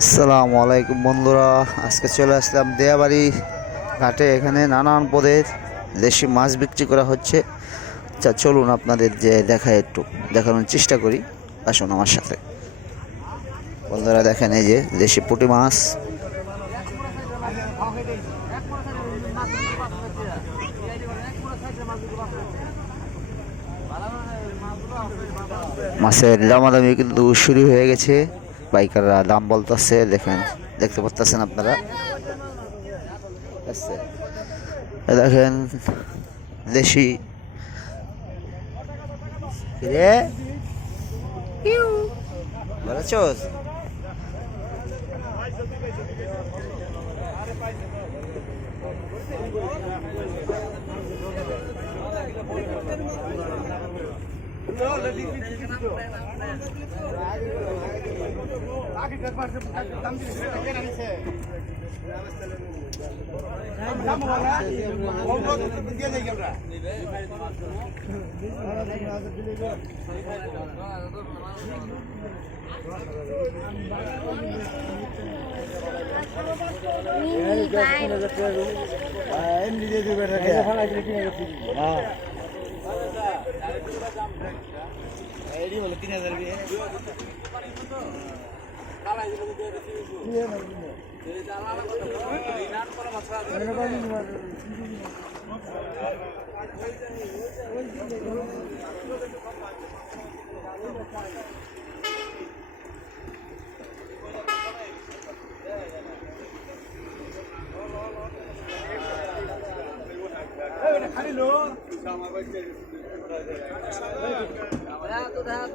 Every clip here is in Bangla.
আসসালামু আলাইকুম বন্ধুরা, আজকে চলে আসলাম দেয়াবাড়ি ঘাটে। এখানে নানান পদের দেশি মাছ বিক্রি করা হচ্ছে। চলুন আপনাদের যে একটু দেখানোর চেষ্টা করি। আসুন আমার সাথে বন্ধুরা, দেখেন এই যে দেশি পুঁটি মাছ। মাছের দামাদামি কিন্তু শুরু হয়ে গেছে, পাইকাররা দাম বলতেছে। দেখতে পাচ্ছেন আপনারা, দেখেন দেশি রে ভালো আছোস?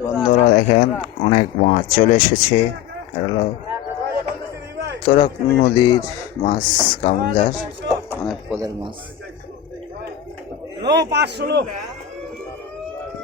বন্ধুরা দেখেন অনেক মাছ চলে এসেছে। হলো তোরাক নদীর মাছ, কামজার অনেক পদের মাছ।